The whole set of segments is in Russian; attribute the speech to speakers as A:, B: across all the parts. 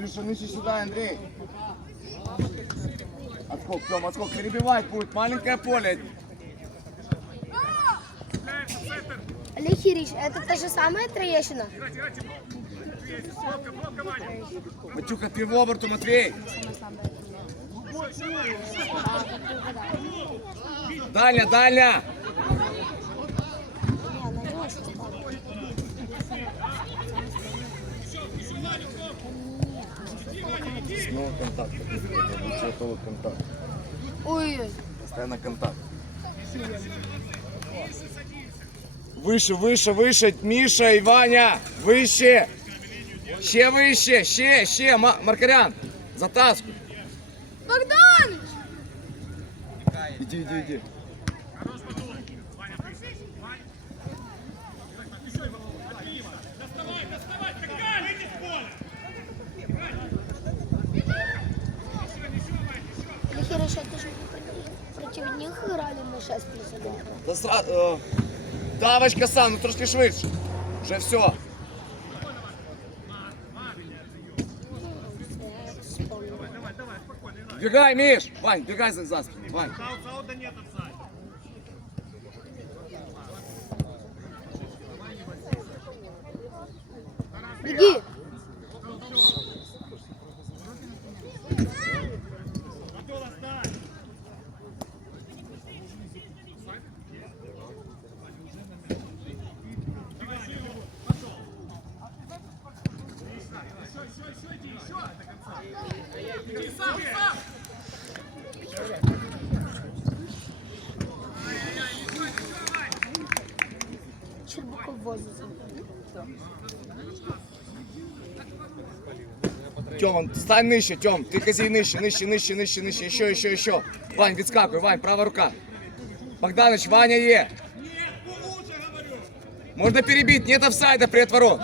A: Андрюша, нынче сюда, Андрей. Отскок, Тём, отскок. Перебивать будет. Маленькое поле.
B: Олег Юрьевич, это та же самая Троещина?
A: Матюха, ты в оберту, Матвей. Дальня, дальня. Снова контакт. Будьте готовы к контакту.
B: Ой,
A: Постоянно контакт. Выше, выше, выше. Миша и Ваня. Выше. Ще выше. Ще, ще. Ма- Маркарян. Затаскуй.
B: Богдан!
A: Иди, иди, иди.
B: Олег Юрьевич, это же вы против них играли на 6 плюс 1.
A: Та Давочка сам, ну трошки швидше. Вже все. Бегай, Миш! Вань, бегай за, за спину. Вань.
B: Беги!
A: Тём, стань нижче, Тём. Ты хози нижче, нижче, нижче, нижче, нижче. Еще, еще, еще. Вань, відскакуй, Вань, правая рука. Богданыч, Ваня Е. Можно перебить, нет офсайда при отворот.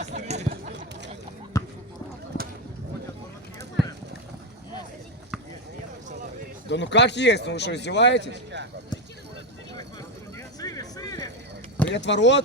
A: Да ну как есть? Ну вы что, издеваетесь? При отворот?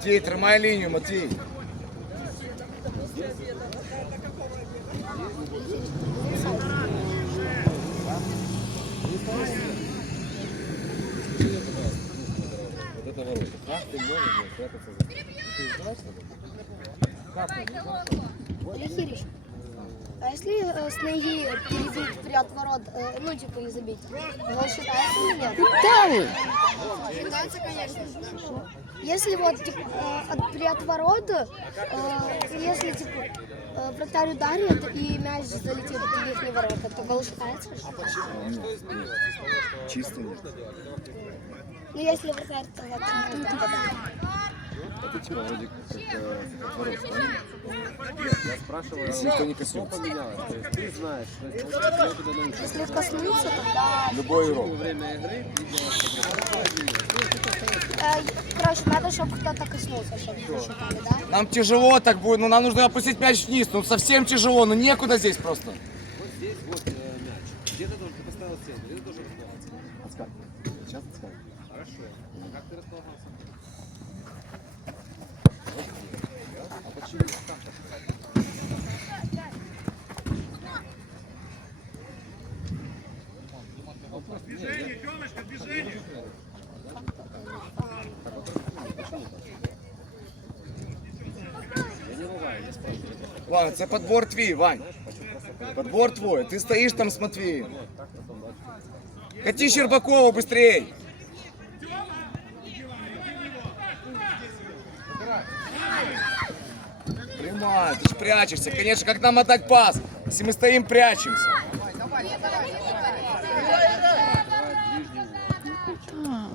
A: Матвій, тримай лінію, Матвій.
B: Олег Юрьевич, а если э, с ноги перебить при отворот, э, ну типа и забить, гол считается или нет? Считается, конечно. Если вот типа, э, от, при отворота, э, если типа э, вратарь ударит и мяч залетит в их ворота, то гол считается?
A: Чисто нет.
B: Ну если вратарь то вот, ну, типа, да.
A: Это типа вроде как э, отворот, правильно?
C: Я спрашиваю,
A: Если никто не
C: что
A: коснется.
C: поменялось? То есть ты знаешь, что если вот.
B: Если коснуться, тогда...
A: Любой
C: Во
A: урок.
C: время игры видела,
B: Э, короче, надо, чтобы кто-то коснулся, чтобы да?
A: Нам тяжело так будет, ну нам нужно опустить мяч вниз, ну совсем тяжело, ну некуда здесь просто.
C: вот здесь вот э, мяч. Где-то тоже ты поставил стену, где-то тоже располагался.
A: Сейчас отскакивай.
C: Хорошо. А как ты располагался?
A: Ладно, це подбор твій, Вань. Подбор твой. Ты стоишь там с Матвеем. Кати Щербакова быстрей. Прямая, ты ж прячешься. Конечно, как нам отдать пас, если мы стоим, прячемся?
C: А.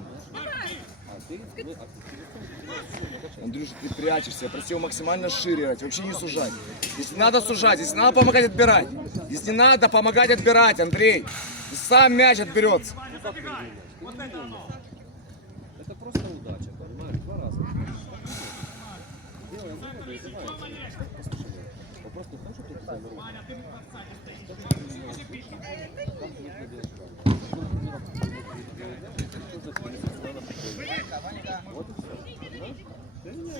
A: Андрюша, ты прячешься. Я просил максимально шире играть, вообще не сужать. Если надо сужать, если надо помогать отбирать. Если не надо помогать отбирать, Андрей. И сам мяч отберется.
C: Это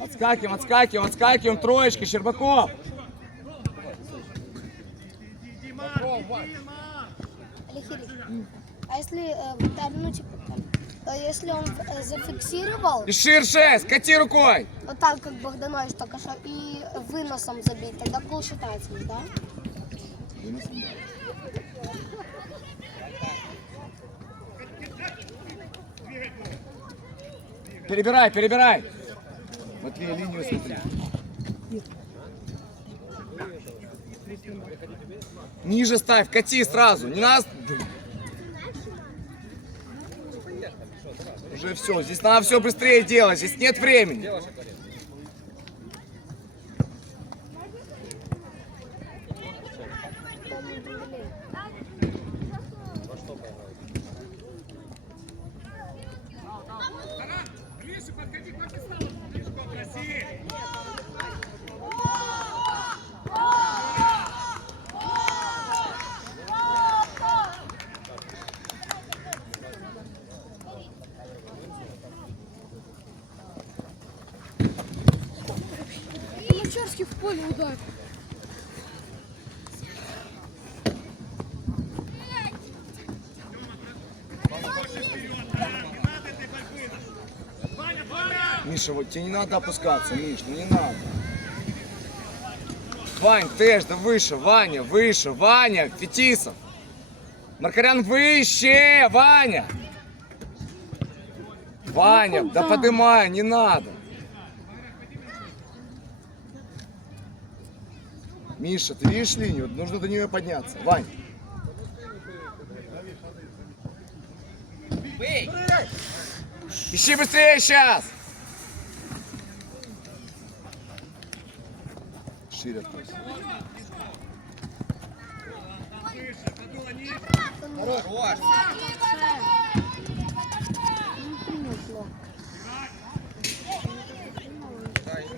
A: Отскакиваем, отскакиваем, отскакиваем. Троечка, Щербаков.
B: А если, э, там, ну, типа, там, если он э, зафиксировал,
A: И ширше, скати рукой.
B: вот так, как Богданович только что, и выносом забить, тогда гол считается, да?
A: Перебирай, перебирай. Матвей, линию смотри. Ниже ставь, кати сразу. Не надо... Уже все, здесь надо все быстрее делать, здесь нет времени.
B: Поле удар.
A: Миша, вот тебе не надо опускаться, Миш, ну не надо. Вань, ты ж, да выше, Ваня, выше, Ваня, Фетисов. Маркарян выше, Ваня. Ваня, да подымай, не надо. Миша, ты видишь линию? Нужно до нее подняться. Вань. Ищи быстрее сейчас! Шире откройся.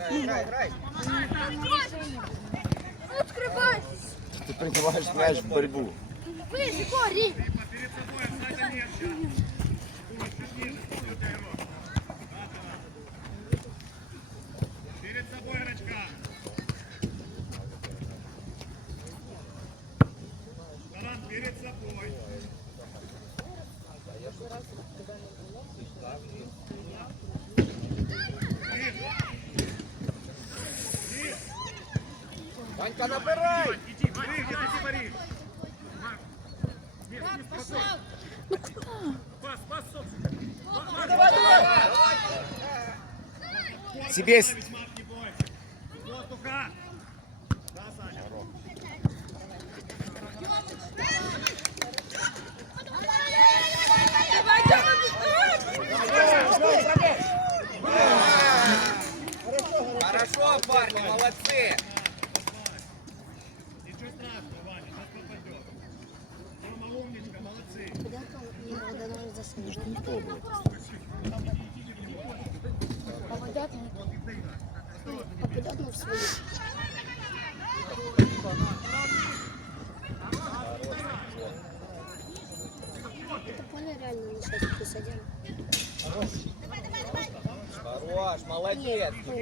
A: Ты принимаешь мяч в борьбу. Ванька, 10.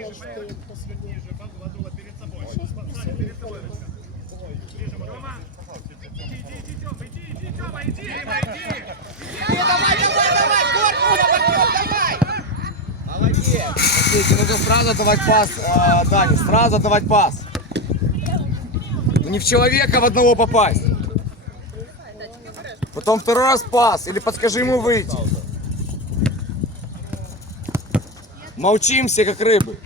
A: Молодец!
B: Нет, поле 4 плюс 1. 6 плюс 1 поле.
A: Молодец! Смотрите, нужно сразу давать пас, а, Дани, сразу давать пас. Ну не в человека в одного попасть. Потом второй раз пас, или подскажи ему выйти. Молчим все, как рыбы.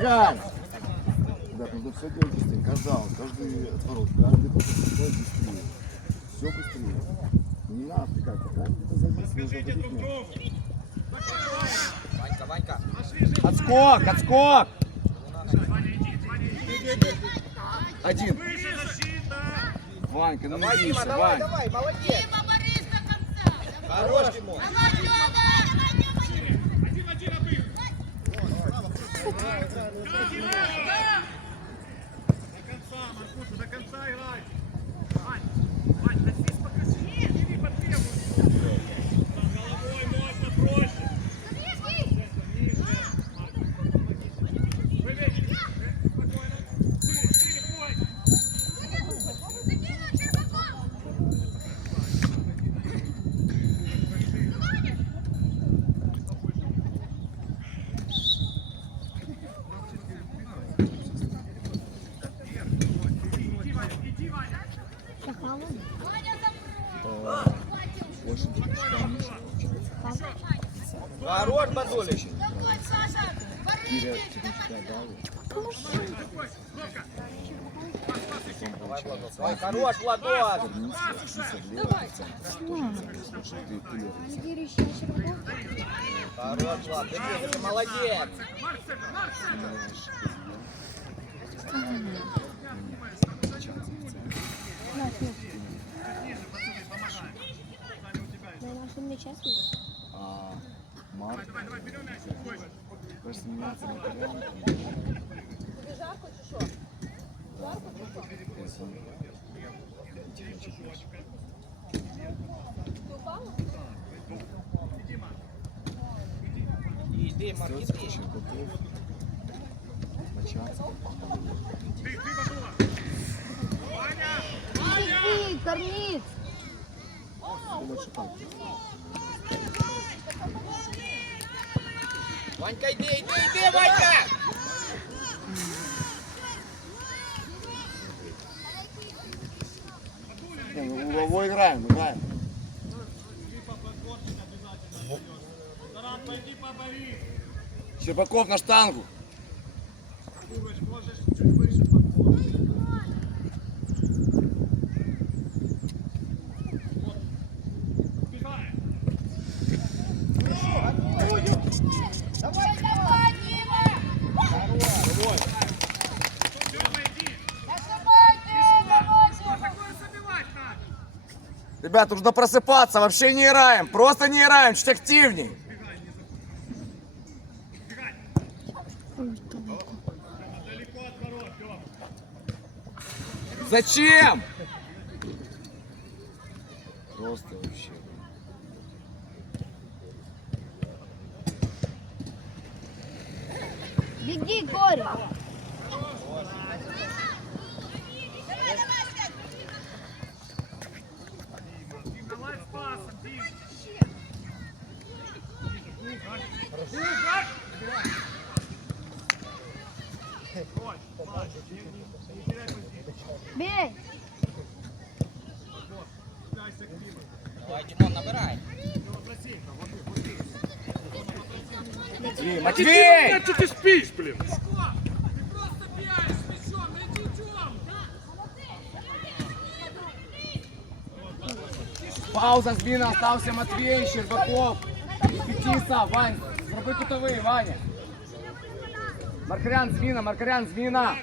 A: Давай, давай, давай, вбегай. Ребят, нужно все делать быстрее. Каждый аут, каждый отворот, каждый посыл быстрее. Все быстрее. Не надо отвлекать, пока это забить, нужно забить мяч.
D: Ванька, Ванька.
C: Отскок, отскок! Один. Ванька, ну
D: Давай, Дима, давай, давай, молодец. Димон.
A: Больше девочка, Миша.
D: Хорош, Бадулич.
A: Киря черничка дал.
D: Давай, Владос. Давай, хорош, Владос.
A: Ты, ты левый.
B: Альгирич, я Щербаков.
D: Хорош, Влад. Держи, ты молодец.
B: На мяче сидит.
A: А, Марк. Кажется, меняется на вариант.
D: Иди, Марк, иди.
A: Щербаков. Мачанский.
B: Иди, кормить.
A: Лучше так.
D: Ванька, иди, иди, иди, Ванька.
A: Не, ну, играем, играем.
C: Щербаков на штангу. Ребята, нужно просыпаться, вообще не играем, просто не играем, чуть активней. Зачем?
A: Просто вообще.
B: Беги, Корь. Бей.
D: Давай, Димон, набирай.
C: Матвей, Матвей!
E: Что ты спишь, блин?
C: Пауза, зміна, остався Матвей, Щербаков. Петіса, Вань, зроби кутовий, Ваня. Маркарян, зміна, Маркарян, зміна.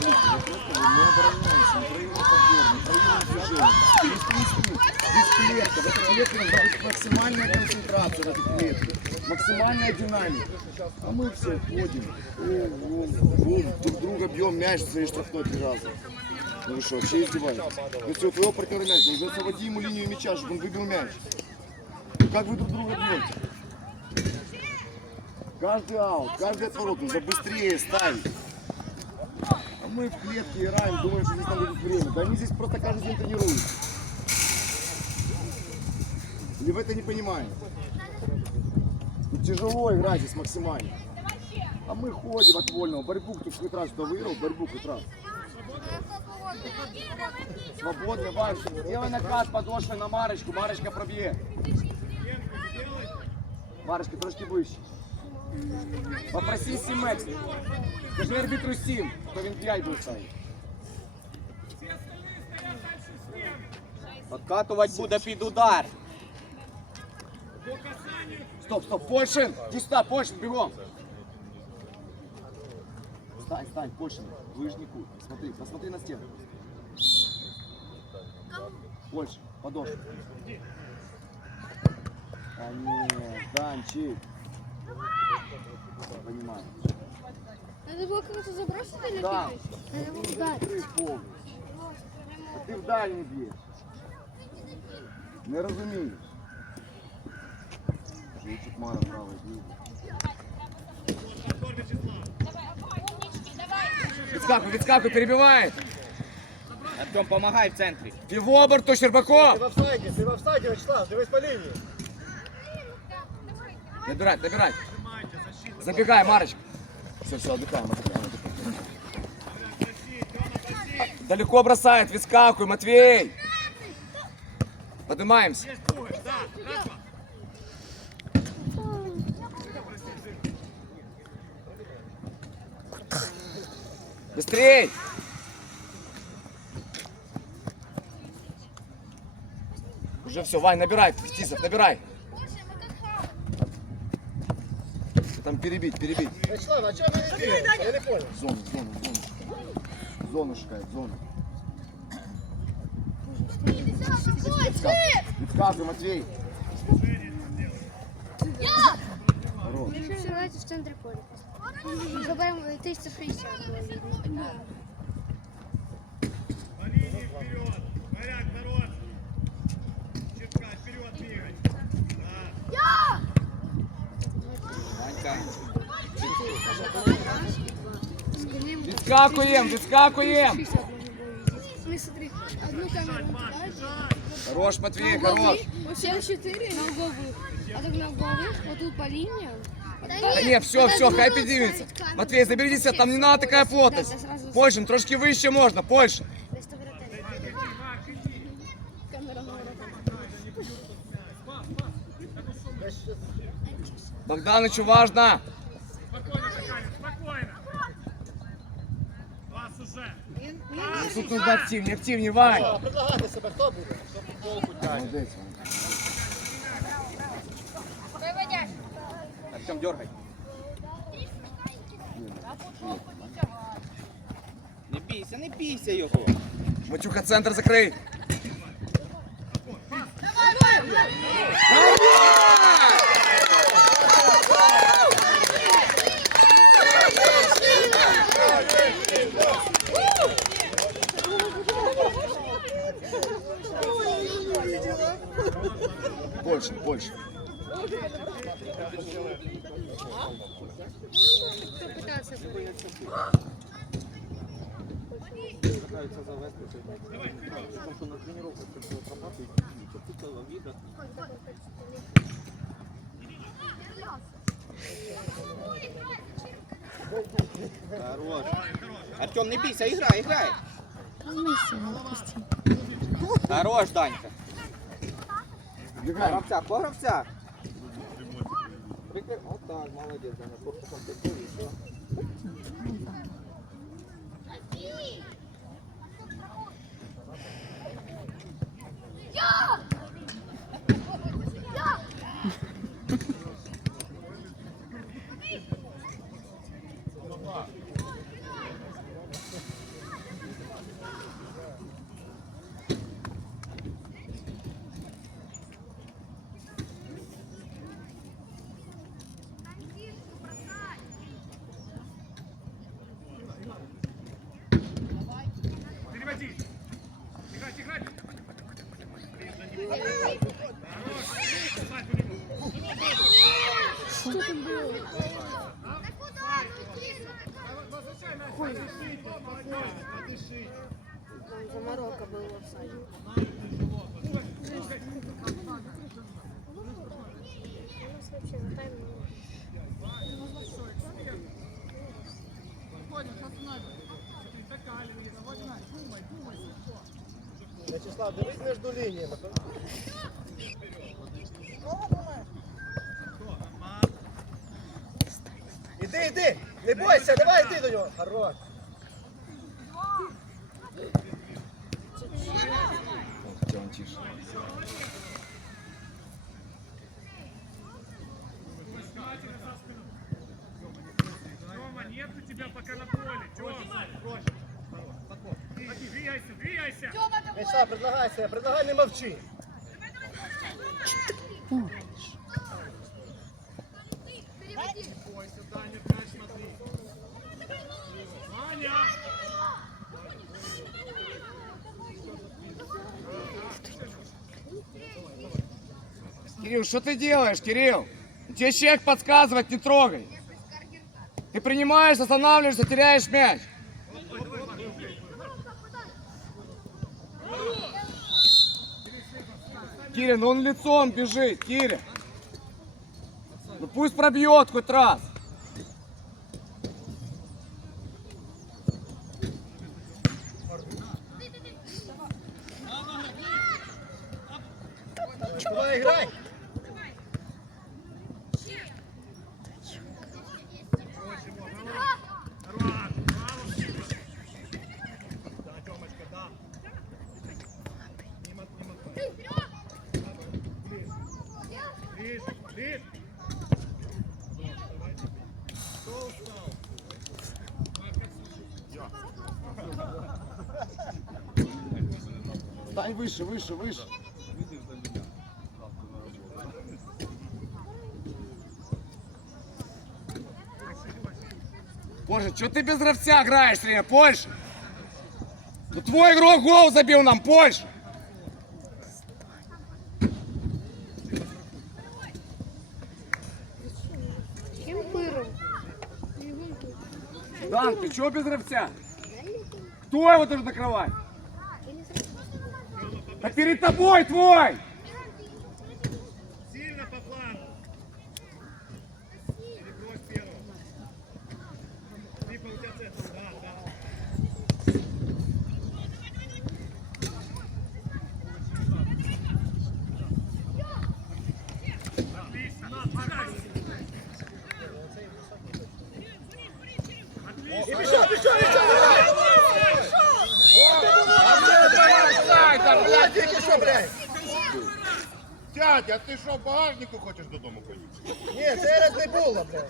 A: Не обороняйся, без клетки. В этой клетке должна быть максимальная концентрация в этой клетке. Максимальная динамика. А мы все ходим. Друг друга бьем мяч за штрафной три раза. Ну вы что, вообще издеваетесь? Ну у твоего партнера мяч, нужно освободи ему линию мяча, чтобы он выбил мяч. Ну как вы друг друга бьете? Каждый аут, каждый отворот нужно быстрее ставить. А мы в клетке играем, думаем, что здесь нам будет время. Да они здесь просто каждый день тренируются. Или вы это не понимаете? Ну, тяжело играть здесь максимально. А мы ходим от вольного. Борьбу кто хоть раз кто выиграл, борьбу хоть раз. Свободный вальс. Делай накат подошвой на Марочку. Марочка пробьет. Марочка трошки выше. Попроси Симекс. Скажи арбитру Сим, то він 5 буде ставити.
D: Откатувати буде під удар.
A: Стоп, стоп, Польшин! Иди сюда, Польшин, бегом! Стань, стань, Польшин, ближний кут. Смотри, посмотри на стену. Польшин, подошва. А нет, Данчик. Понимаю.
F: Надо было как-то забросить или
A: Да.
F: Надо было ударить.
A: Ты полный. А ти в дальній б'єш. Не розумієш.
B: Відскакуй, відскакуй, перебивай.
D: Артем, помагай в центрі.
B: Півоберту, Щербаков.
G: в офсайді, ти в офсайді, Вячеслав, дивись по лінії.
B: Набирай, набирай. Забегай, Марочка. Все, все, отдыхаем, отдыхаем, отдыхаем. Далеко бросает, выскакивай, Матвей. Поднимаемся. Быстрей! Уже все, Вань, набирай, Птицев, набирай. Там перебить, перебить.
G: Вячеслав, а чого ви не бігаєте? Я не понял.
A: Зону, зону, зону. Зону шукає, зону. Відказуй, Матвій. Хорош.
F: Решили сыграть в центре поля. Забавим 360 было видно.
D: Ванька.
F: Сгоняем
B: Відскакуєм, відскакуєм.
F: 360 можно было видеть. Мы смотри, одну камеру кидаешь,
B: Хорош, Матвей,
F: на
B: хорош.
F: угловых, вот все четыре на угловых. А так на угловых, вот тут по линиям.
B: Да не, все, все, хай підіймется. Матвей, заберитесь, там не надо такая плотность. Польша, ну, трошки вище можна,
F: вратаря.
B: Богданычу важно. Тут нужно активнее, активнее, Вань.
G: Предлагати себе хто буде?
A: Молодець.
D: Артем, дергай. Не бійся, не бійся його.
B: Матюха, центр закрий.
A: Больше, больше.
D: Пытаются завести, потому что на тренировках только. Хорош. Артем, не бейся, играй, играй. Хорош, Данька. Погравця, погравця. Bekle hatta mala gezene korkutan bekliyoruz ya. Yeah!
F: Что там было? Да куда? Ой. За Марокко был в офсайде.
H: Вячеслав, дивись между лініями. Іди, іди! Не бойся, давай іди до нього. Хорош.
A: Хотя он тише.
I: Рома, нет у тебя пока на поле. Чего ты смотришь? Смотри, Двигайся, двигайся.
H: Вячеслав, предлагай себе, предлагай, не мовчи.
I: Бойся,
A: Кирилл, что ты делаешь, Кирилл? Тебе человек подсказывать, не трогай. Ты принимаешь, останавливаешься, теряешь мяч. Киря, ну он лицом бежит, Киря. Ну пусть пробьет хоть раз. Стань выше, выше, выше. Боже, что ты без гравца играешь, Тренер? Польша? Ну твой игрок гол забил нам, Польша. Дан, ты чего без гравца? Кто его должен накрывать? Да перед тобой твой!
H: Тільки що, блядь.
J: Дядя, ти що, в багажнику хочеш додому поїхати?
H: Ні, це не було, блядь.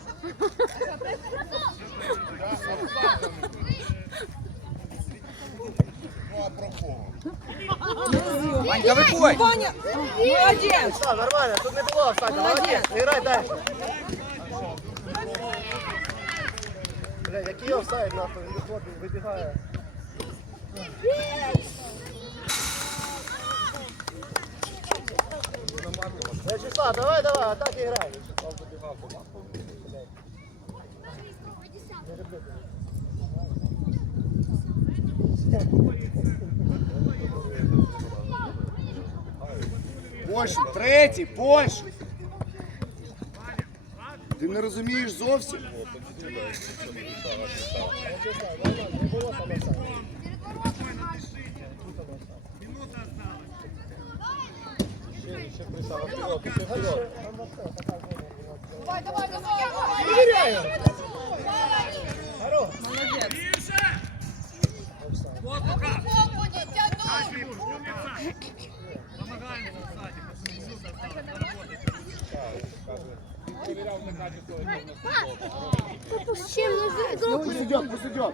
J: Ну а про кого?
A: Ванька, выходь!
H: Вячеслав, нормально, тут не було, встань, молодець, грай далі. Бля, який офсайд, нахуй, виходить, вибігає. Вячеслав, давай, давай, так і грай.
A: Польща, третій, Польща. Ти не розумієш зовсім?
H: Перевіряємо. Хорош.
I: Тише! Вот рука! Дальше, Тимур, умница! Помогаем ему сзади, минута осталась, доработайте.
B: Чем нужно
A: Пусть идет, пусть идет.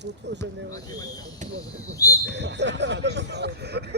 H: Тут уже не один.